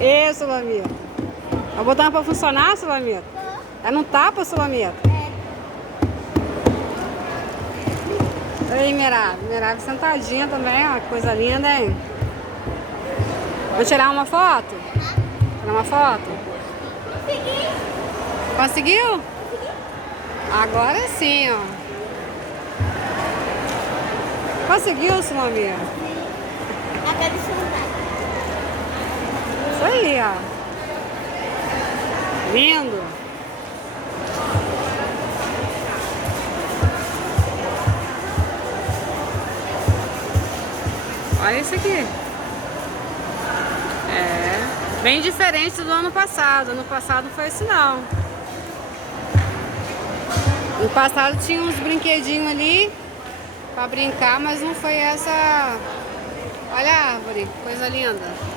Ê, Sulamita. Tá botando pra funcionar, Sulamita? Ela não tapa, Sulamita? Aí, Mirab. Mirab sentadinha também, ó. Que coisa linda, hein? Vou tirar uma foto? Tirar uma foto? Conseguiu? Agora sim, ó. Conseguiu, Sulamita? Isso aí, ó. Lindo. Olha isso aqui. É bem diferente do ano passado. Ano passado não foi isso não. No passado tinha uns brinquedinhos ali pra brincar, mas não foi essa. Olha a árvore, coisa linda.